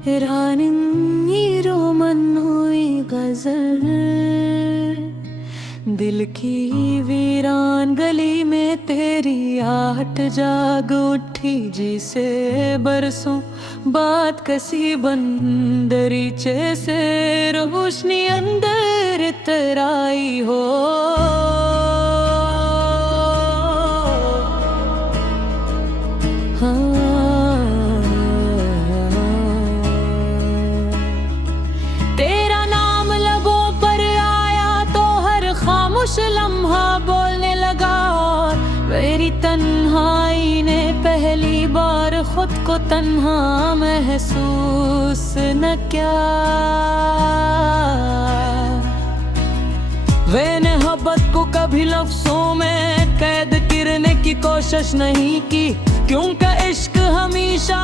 रानी रोमनोई गजल। दिल की वीरान गली में तेरी आहट जाग उठी, जिसे बरसों बात कसी बंदरीचे से रोशनी अंदर तराई हो। तेरा नाम लबों पर आया तो हर खामोश लम्हा बोलने लगा, और मेरी तन्हाई ने पहली बार खुद को तन्हा महसूस न किया। मैंने मोहब्बत को कभी लफ्जों में कैद करने की कोशिश नहीं की, क्योंकि इश्क हमेशा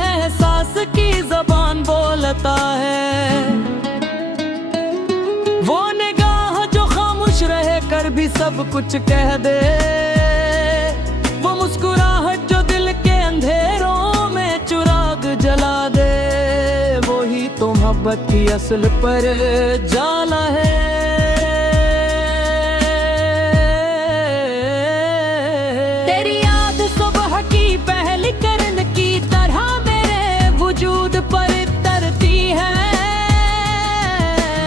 एहसास की ज़बान बोलता है। वो निगाह जो खामोश रह कर भी सब कुछ कह दे, वो मुस्कुराहट जो दिल के अंधेरों में चिराग जला दे, वो ही तो मोहब्बत की असल पर जाला है। तेरी याद सुबह की पहली किरण की तरह मेरे वजूद पर तरती है,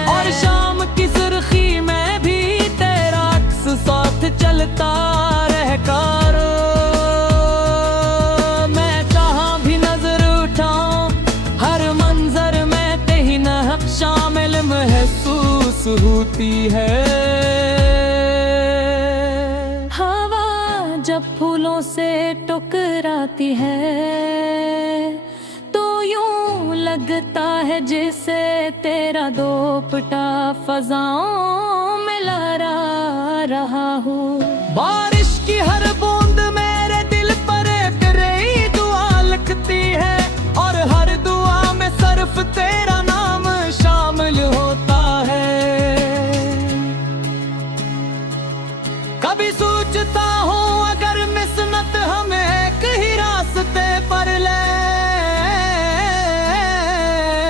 और शाम की सुर्खी में भी तेरा अक्स साथ चलता रहकर। मैं जहाँ भी नजर उठाऊं हर मंजर में तेरी महक शामिल महसूस होती है। जब फूलों से टकराती है तो यूं लगता है जैसे तेरा दोपटा फजाओं में लहरा रहा हो। बारिश की हर बूंद मेरे दिल पर एक नई दुआ लिखती है, और हर दुआ में सिर्फ तेरा नाम शामिल होता है। कभी सोचता हूँ अगर मिसनत हमें एक ही रास्ते पर ले,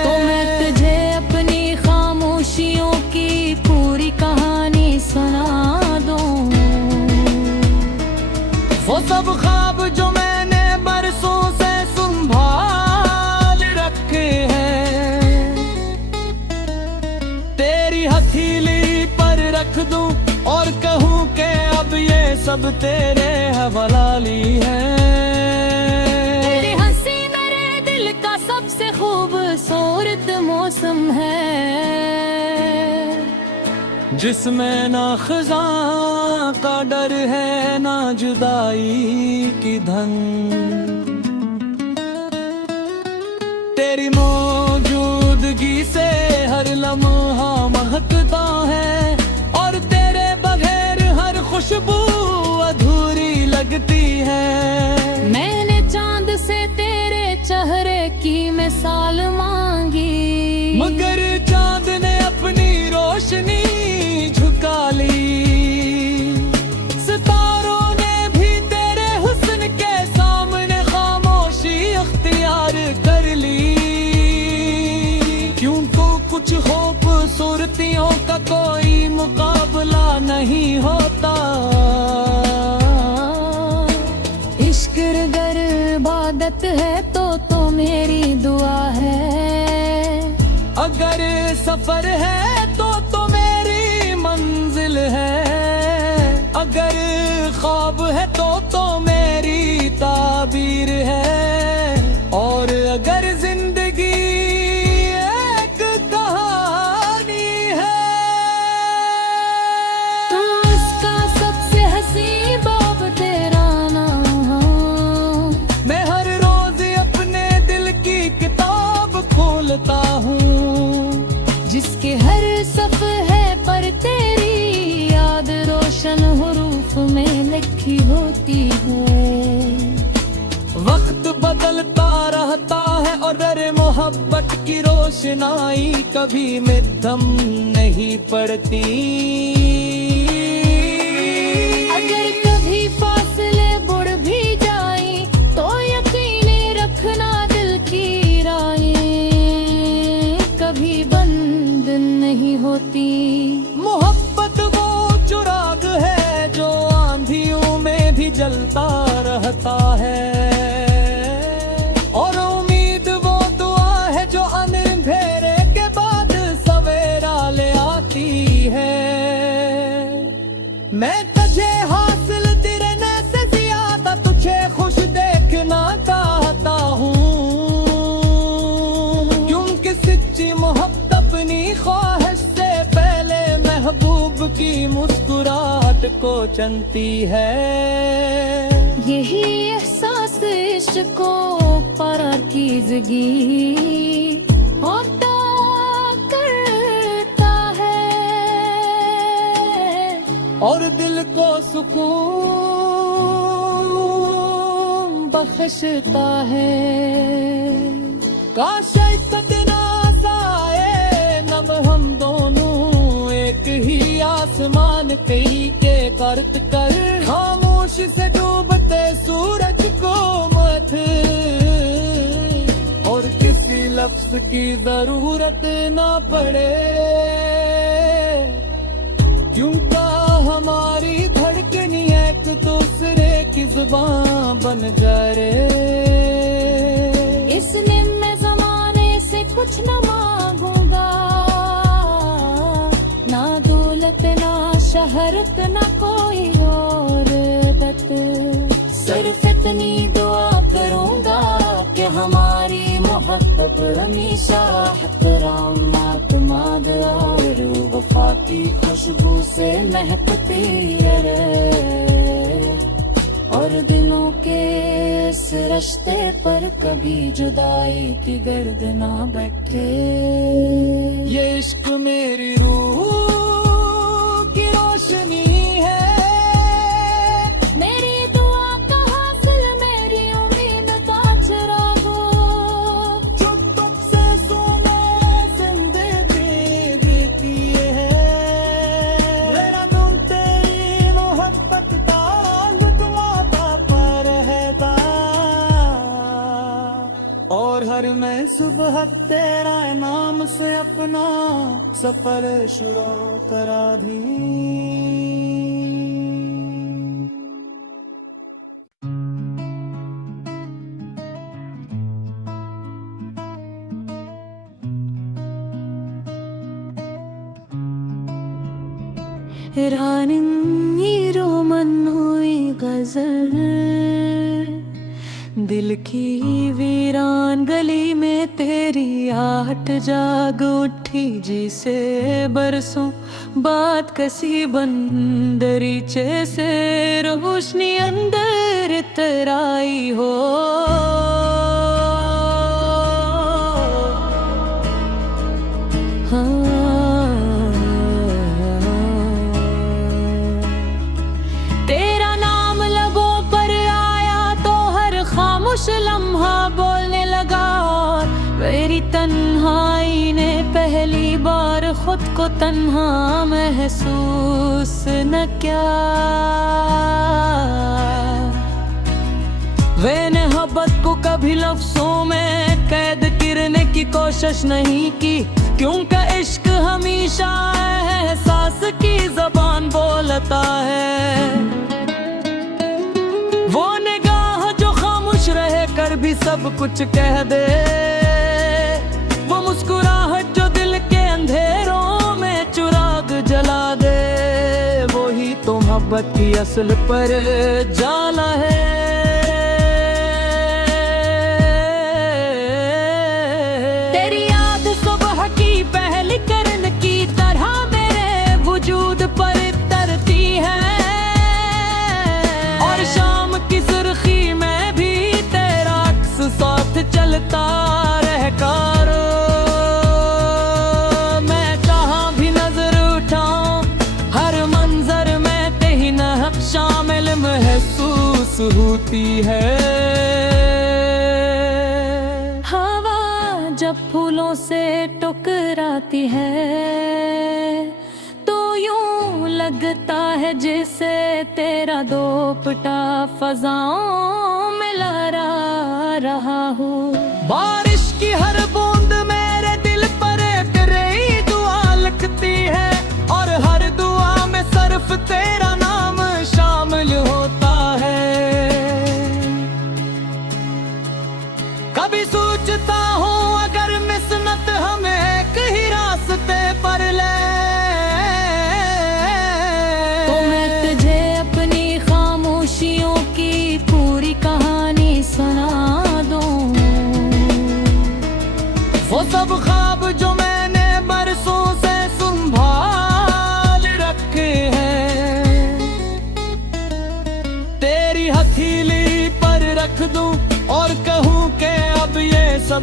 तो मैं तुझे अपनी खामोशियों की पूरी कहानी सुना दूं। वो सब ख्वाब जो मैंने बरसों से संभाल रखे हैं, तेरी हथेली पर रख दूं और कहूँ के अब ये सब तेरे हवाले है। तेरी हंसी मेरे दिल का सबसे खूबसूरत मौसम है, जिसमें ना खज़ां का डर है ना जुदाई की धन। तेरी मौजूदगी से हर लम्हा महकता है, और तेरे बगैर हर खुशबू अधूरी लगती है। मैंने चांद से तेरे चेहरे की मिसाल मांगी, मगर चांद ने अपनी रोशनी झुका ली। सितारों ने भी तेरे हुस्न के सामने खामोशी अख्तियार कर ली, क्योंकि कुछ खूबसूरतियों का कोई मुकाबला नहीं होता। इश्क अगर इबादत है तो मेरी दुआ है, अगर सफर है तो मेरी मंजिल है, अगर ख्वाब है तो मेरी ताबीर है, और अगर जिंदगी एक कहानी है तो उसका सबसे हसीन बाब तेरा नाम। मैं हर रोज अपने दिल की किताब खोलता हूँ, जिसके हर सफ़हे पर तेरी याद रोशन हुरूफ में लिखी होती है। वक्त बदलता रहता है और दर मोहब्बत की रोशनाई कभी मध्यम नहीं पड़ती। अगर कभी फासले बढ़ भी जाए तो यकीन रखना दिल की राहें सकती। मोहब्बत वो चिराग है जो आंधियों में भी जलता रहता है, और उम्मीद वो दुआ है जो अंधेरे के बाद सवेरा ले आती है। मैं तुझे हासिल दिरने से ज्यादा तुझे खुश देखना चाहता हूँ, क्योंकि सच्ची मोहब्बत अपनी ख्वाहिश से पहले महबूब की मुस्कुराहट को चुनती है। यही एहसास इश्को पाकीज़गी होता करता है, और दिल को सुकून बख्शता है। काश इतना आए नब हम दोनों एक ही आसमान कहीं के करत कर, खामोश से डूबते सूरज को मत, और किसी लफ्ज की जरूरत ना पड़े, क्योंकि हमारी धड़कनी एक दूसरे की जुबान बन जाए। इसलिए मैं जमाने से कुछ न मांगूंगा, ना दौलत ना शहरत ना कोई और बत, सिर्फ इतनी दुआ करूंगा कि हमारी मोहब्बत हमेशा एतमाद और वफा की खुशबू से महकती रहे, और दिलों के इस रिश्ते पर कभी जुदाई की गर्द ना बैठे। ये इश्क मेरी रूह की रोशनी है, मेरी दुआ का हासिल मेरी उम्मीद का चिराग हो, जो तुझसे सोने जिंदगी देती है। मेरा तुम तेरी मोहब्बत का लुटवाता पर रहता, और हर मैं सुबह तेरा नाम से अपना सफर शुरू करा दी। रानी रोमन हुई गजल, दिल की वीरान गली में तेरी आहट जाग उठी, जिसे बरसों बात कसी बंदरीचे से रोशनी अंदर तराई हो। लम्हा बोलने लगा, मेरी तन्हाई ने पहली बार खुद को तन्हा महसूस न किया। मैंने मोहब्बत को कभी लफ्जों में कैद करने की कोशिश नहीं की, क्योंकि इश्क हमेशा एहसास की जबान बोलता है। वो रह कर भी सब कुछ कह दे, वो मुस्कुराहट जो दिल के अंधेरों में चिराग जला दे, वो ही तो मोहब्बत की असल पर जाला है। तेरी याद सुबह की पहली किरण की तरह मेरे वजूद पर तरती है, और शाम की सुर्खी में साथ चलता रहकर, मैं जहाँ भी नजर उठाऊं हर मंजर में तेरी नहक शामिल महसूस होती है। हवा जब फूलों से टकराती है तो यूं लगता है जैसे तेरा दोपट्टा फजाओं में लहरा रहा हूँ। बारिश की हर बूंद मेरे दिल पर एक रही दुआ लगती है,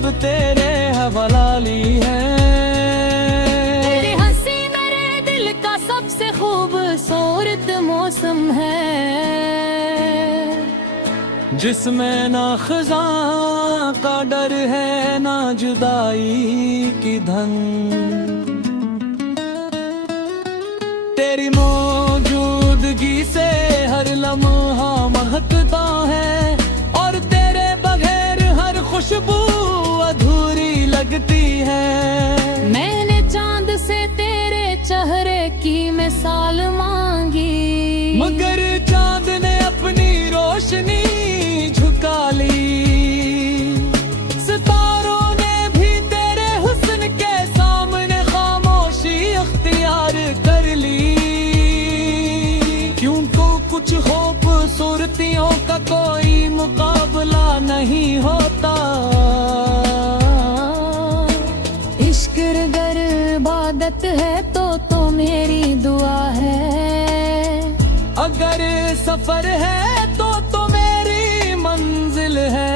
अब तेरे हवाले है। तेरी हंसी मेरे दिल का सबसे खूबसूरत मौसम है, जिसमें ना खज़ां का डर है ना जुदाई की धन। तेरी मौजूदगी से हर लम्हा महकता है, और तेरे बगैर हर खुशबू अधूरी लगती है। मैंने चांद से तेरे चेहरे की मिसाल मांगी, मगर चांद ने अपनी रोशनी झुका ली। सितारों ने भी तेरे हुस्न के सामने खामोशी अख्तियार कर ली। क्योंकि कुछ खूबसूरतियों का कोई मुकाबला नहीं होता। इश्क अगर इबादत है तो मेरी दुआ है, अगर सफर है तो मेरी मंजिल है।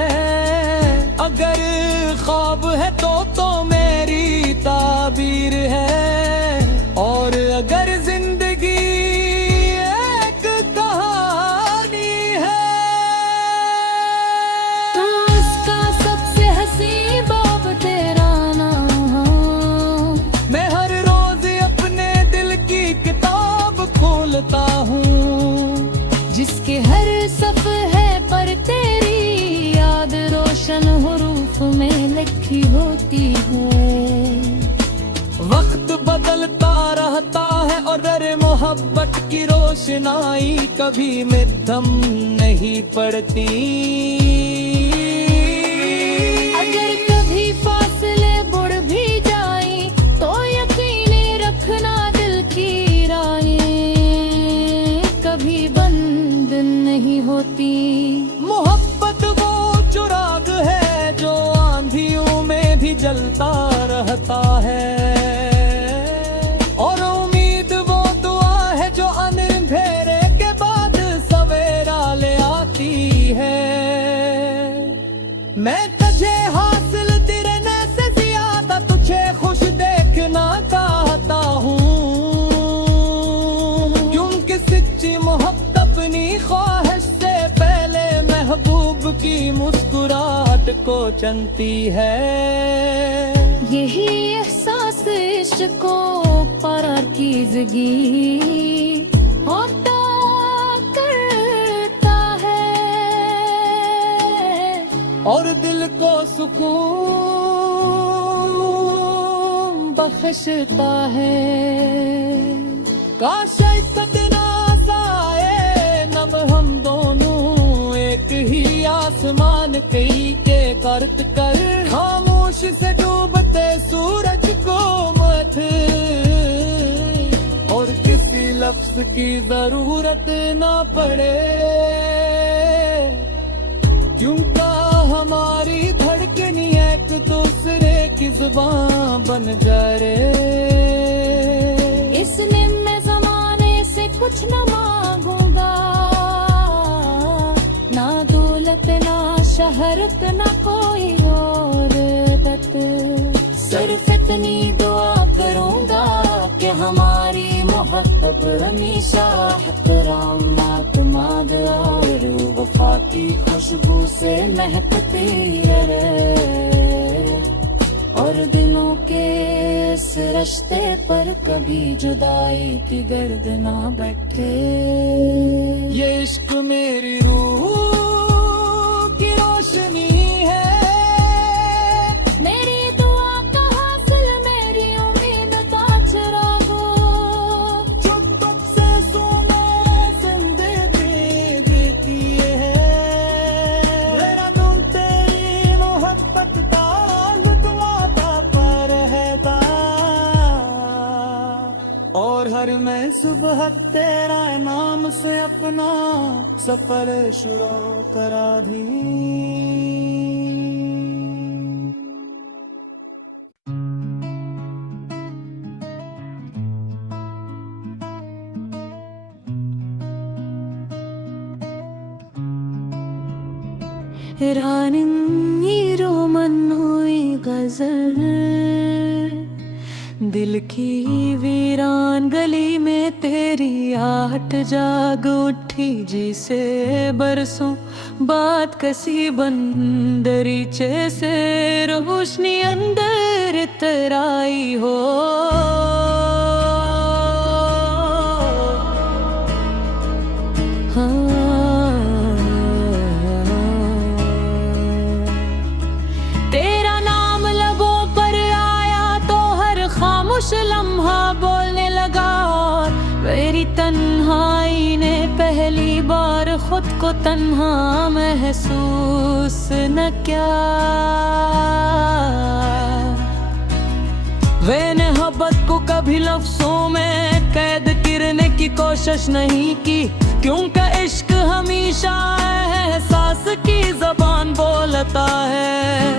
अगर ख्वाब है तो मेरी ताबीर है। और अगर जिंदगी एक कहानी है, तो उसका सबसे हंसी बाब तेरा नाम। मैं हर रोज अपने दिल की किताब खोलता हूँ, जिसके हर सफ़हे पर तेरी याद रोशन हुरूफ में लिखी होती है। वक्त बदलता रहता है और दर मोहब्बत की रोशनाई कभी मध्यम नहीं पड़ती। अगर कभी फासले बुढ़ भी जाए तो यकीन रखना दिल की राहें कभी बंद नहीं होती। मोहब्बत वो चिराग है जो आंधियों में भी जलता रहता है, और उम्मीद वो दुआ है जो अंधेरे के बाद सवेरा ले आती है। मैं तुझे हासिल तेरे से ज्यादा तुझे खुश देखना चाहता हूँ, क्योंकि सच्ची मोहब्बत अपनी ख्वाहिश से पहले महबूब की मुस्कुराहट को चुनती है। यही एहसास इश्क को पाकीज़गी होता करता है, और दिल को सुकून बख्शता है। काश इतना साए नब हम दोनों एक ही आसमान कई के करत कर, खामोश से डूबते सूरज को मत, और किसी लफ्ज की जरूरत ना पड़े। क्योंकि हमारी धड़कन एक दूसरे की जुबान बन जाए। इसलिए मैं जमाने से कुछ न मांगूंगा, ना दौलत ना शहरत ना कोई और बत। सिर्फ इतनी दुआ करूंगा कि हमारी मोहब्बत हमेशा एतमाद और वफा की खुशबू से महकती रहे, और दिलों के इस रिश्ते पर कभी जुदाई की गर्द ना बैठे। ये इश्क मेरी रूह की रोशनी है, मेरी दुआ का हासिल मेरी उम्मीद का चिराग, जो तुझ से सोने जिंदगी देती है। मेरा दिल तेरी मोहब्बत का लुटवाता पर रहता, और हर मैं सुबह तेरा नाम से अपना सफर शुरू करा दी। रानिरो मन्नूर हुई गजल, दिल की वीरान गली में तेरी आहट जाग उठी, जिसे बरसों बात कसी बंदरीचे से रोशनी अंदर तराई हो। तेरा नाम लबों पर आया तो हर खामोश लम्हा बोलने लगा, और मेरी तन्हाई ने पहली बार खुद को तन्हा महसूस न किया। मैंने मोहब्बत को कभी लफ्जों में कैद करने की कोशिश नहीं की, क्योंकि इश्क हमेशा एहसास की ज़बान बोलता है।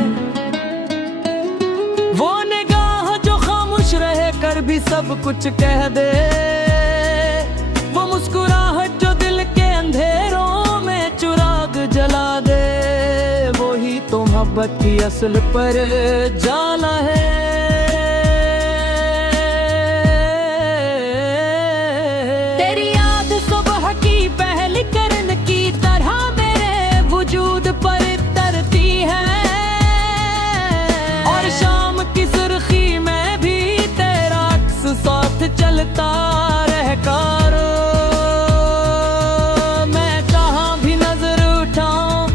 वो निगाह जो खामोश रह कर भी सब कुछ कह दे, वो मुस्कुराहट जो दिल के अंधेरों में चिराग जला दे, वो ही तो मोहब्बत की असल पर जाला है। तेरी याद सुबह की पहली किरण की तरह मेरे वजूद पर तरती है, और शाम की सुर्खी में भी तेरा अक्स साथ चलता रहकर। मैं कहाँ भी नजर उठाऊं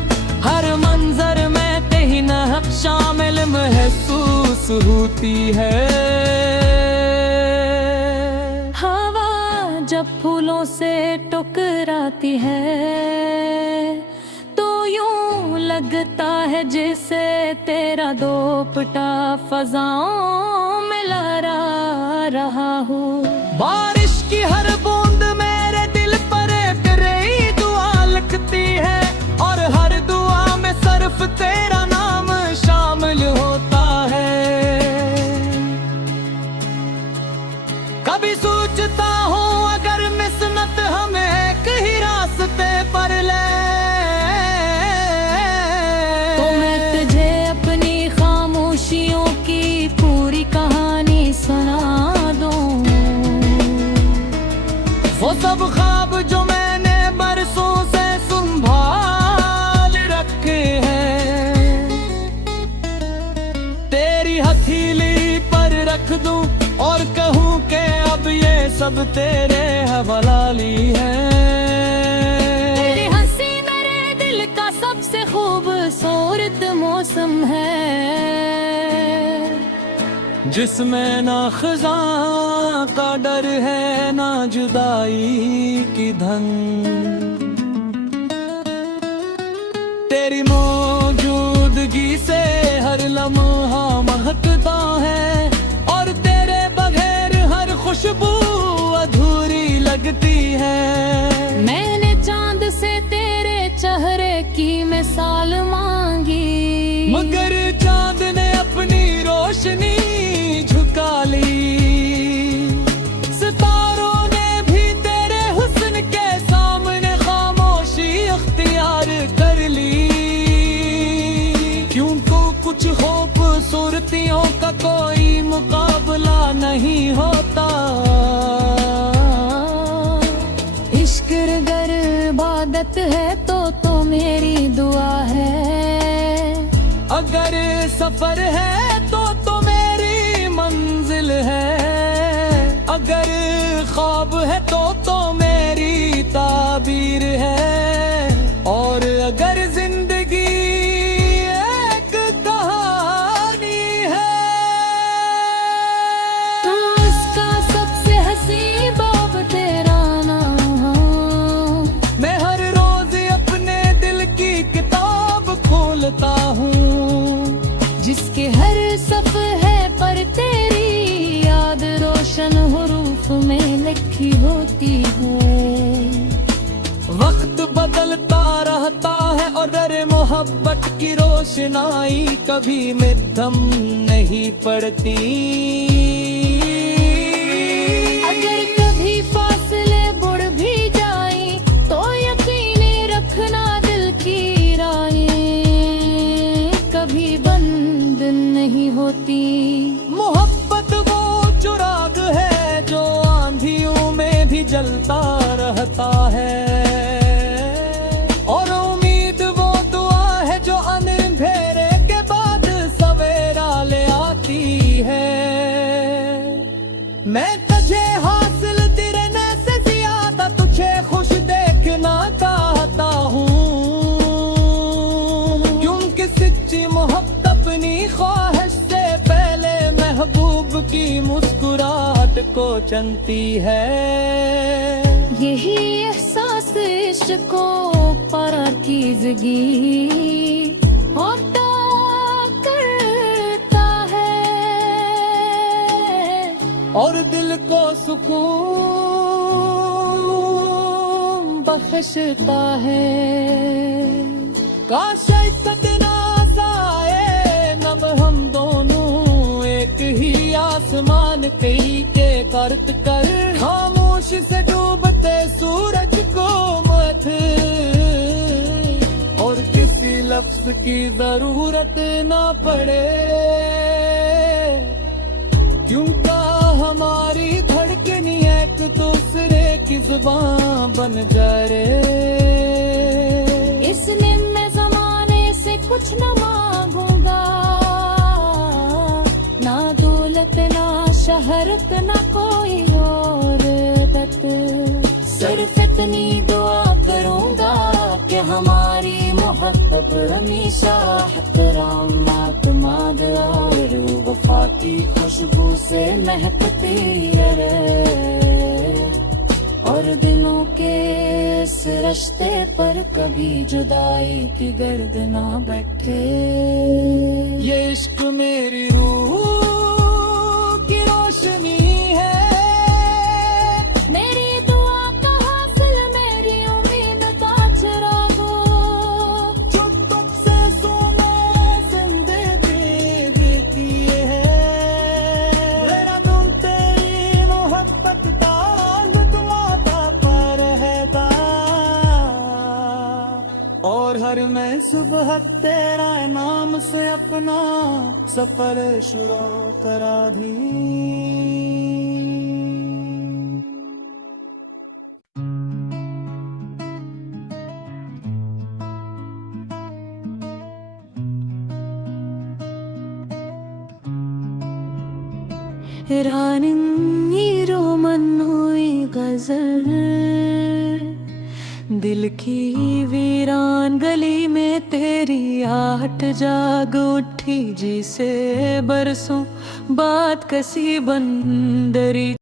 हर मंजर में कहीं न शामिल महसूस होती है। जब फूलों से टकराती है तो यूं लगता है जैसे तेरा दोपटा फजाओं में लहरा रहा हूँ। बारिश की हर बूंद मेरे दिल पर एक नई दुआ लिखती है, और हर दुआ में सिर्फ तेरा नाम शामिल होता है। कभी सोचता हूँ मिसनत हमें कहीं रास्ते पर ले, तो मैं तुझे अपनी खामोशियों की पूरी कहानी सुना दूं। वो सब ख्वाब जो मैंने बरसों से संभाल रखे हैं, तेरी हथेली पर रख दूं और कहूँ कि अब ये सब तेरे हवाली है। तेरी हंसी मेरे दिल का सबसे खूबसूरत मौसम है, जिसमें ना खज़ां का डर है ना जुदाई की धन। तेरी मौजूदगी से हर लम्हा महकता है, और तेरे बगैर हर खुशबू अधूरी लगती है। मैंने चांद से तेरे चेहरे की मिसाल मांगी, मगर चांद ने अपनी रोशनी झुका ली। सितारों ने भी तेरे हुस्न के सामने खामोशी अख्तियार कर ली, क्योंकि कुछ खूबसूरतियों का कोई मुकाबला नहीं होता। इश्क अगर इबादत है तो मेरी दुआ है, अगर सफर है तो मेरी मंजिल है, अगर ख्वाब है तो मेरी ताबीर है, और अगर जिंदगी एक कहानी है तो उसका सबसे हंसी बाब तेरा नाम। मैं हर रोज अपने दिल की किताब खोलता हूँ, जिसके हर सफ़हे पर तेरी याद रोशन हुरूफ में लिखी होती है। वक्त बदलता रहता है और दर मोहब्बत की रोशनाई कभी मध्यम नहीं पड़ती। अगर कभी फासले बढ़ भी जाए तो यकीन रखना दिल की राहें कभी बंद जलता रहता है। और उम्मीद वो दुआ है जो अंधेरे के बाद सवेरा ले आती है। मैं तुझे हासिल दिरने से ज्यादा तुझे खुश देखना चाहता हूँ, क्योंकि सच्ची मोहब्बत अपनी ख्वाहिश से पहले महबूब की मुस्कुराहट को चुनती है। यही एहसास इश्को पाकीज़गी होता करता है और दिल को सुकून बख्शता है। काश इतना आए नब हम दोनों एक ही आसमान कई के करत कर, खामोश से डूबते सूरज को मत, और किसी लफ्ज की जरूरत ना पड़े, क्योंकि हमारी धड़कनी एक दूसरे की जुबान बन जाए रे। इस निम्न जमाने से कुछ न मांगूंगा, ना दौलत ना शहरत ना कोई और बत, सिर्फ इतनी दुआ करूंगा कि हमारी मोहब्बत हमेशा एहतरामात माद और वफा की खुशबू से महकती रहे, और दिलों के इस रिश्ते पर कभी जुदाई की गर्द ना बैठे। ये इश्क मेरी रूह की रोशनी है, मेरी दुआ का हासिल मेरी उम्मीद का चिराग, जो तुझसे सोने जिंदगी देती है। मेरा तुम तेरी मोहब्बत का लुटवाता पर रहता, और हर मैं सुबह तेरा नाम से अपना सफर शुरू करा दी। रानी रोमन हुई गजल, दिल की वीरान गली में तेरी आहट जाग उठी, जिसे बरसों बाद कसी बंदरी